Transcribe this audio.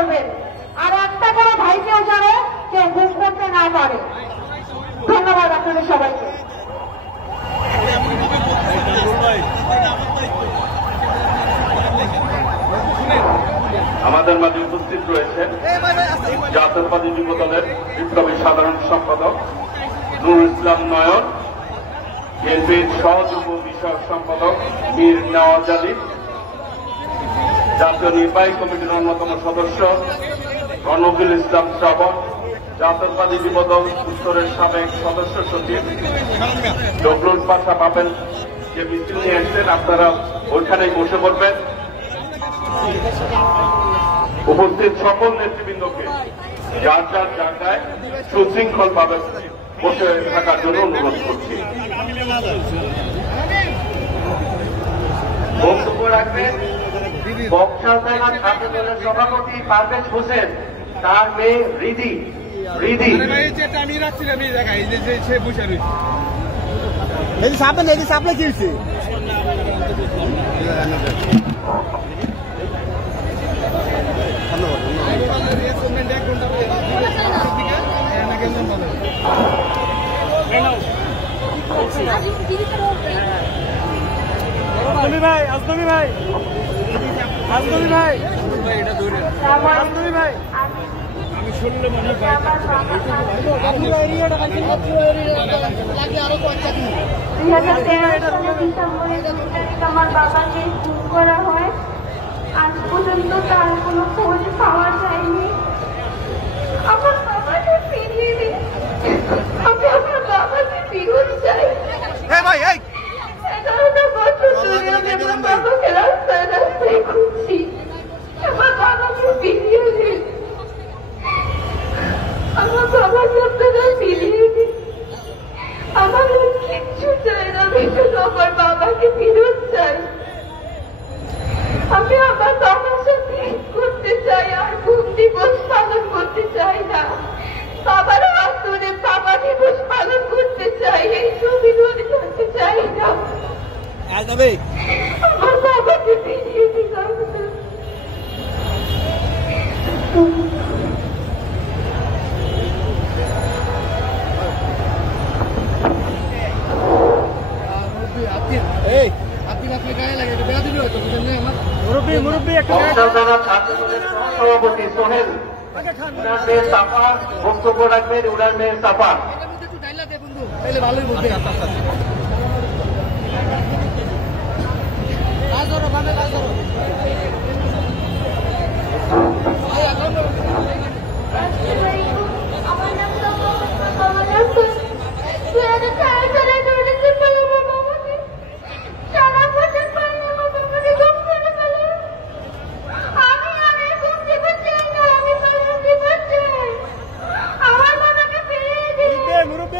করবেন, আর একটা করে ভাইকেও যেন কেউ গুম করতে না পারে। ধন্যবাদ আপনাদের সবাইকে। আমাদের মাঝে উপস্থিত রয়েছেন জাতীয়তাবাদী যুব দলের বিপ্লবী সাধারণ সম্পাদক নুরুল ইসলাম নয়ন, বিএনপির সহযুব বিষয়ক সম্পাদক মীর নওয়াজ আলী, জাতীয় নির্বাহী কমিটির অন্যতম সদস্য রনকুল ইসলাম শ্রাবণ, জাতীয়তাবাদী যুব দল উত্তরের সাবেক সদস্য সচিব জগরুল পাশা পাবেন যে মিছিল নিয়ে এসছেন, আপনারা ওইখানেই বসে পড়বেন। উপস্থিত সকল নেতৃবৃন্দকে যার যার জায়গায় সুশৃঙ্খল ভাবে বসে থাকার জন্য অনুরোধ করছি। বক্তব্য রাখবেন বক্সা উপজেলা ছাত্র দলের সভাপতি পারভেজ হোসেন, তার মেয়ে রিদি। ভাই আজমি ভাই আজমি ভাই এটা দূরে আজমি ভাই আমি শুনলে মনে হয় আমার বাবাকে খুন করা হয়, আজ পর্যন্ত তার কোনো খোঁজ পাওয়া যায়নি। আমার বাবাকে ফিরিয়ে দিন, আমি আমার বাবাকে ফিরত চাই। 11টা বছর ধরে আমি আমার বাবাকে রাস্তায় রাস্তায় খুঁজছি, আমার বাবাকে ফিরিয়ে দিন, আমার বাবাকে আপনারা ফিরিয়ে দিন। আমার কিচ্ছু চাই না, আমি শুধু আমার বাবাকে ফিরত চাই। আমি আমার বাবার সাথে করতে চাই, আর ঘুম দিবস পালন করতে চাই না। বাবার হাত ধরে বাবা দিবস পালন করতে চাই, এই ছবি ধরে থাকতে চাই না। আমার বাবাকে ফিরিয়ে দিলাম। সভাপতি সোহেল, উনার মেয়ে সাফা বক্তব্য রাখবেন, উনার মেয়ে সাফা। আমার নাম মুরব্বী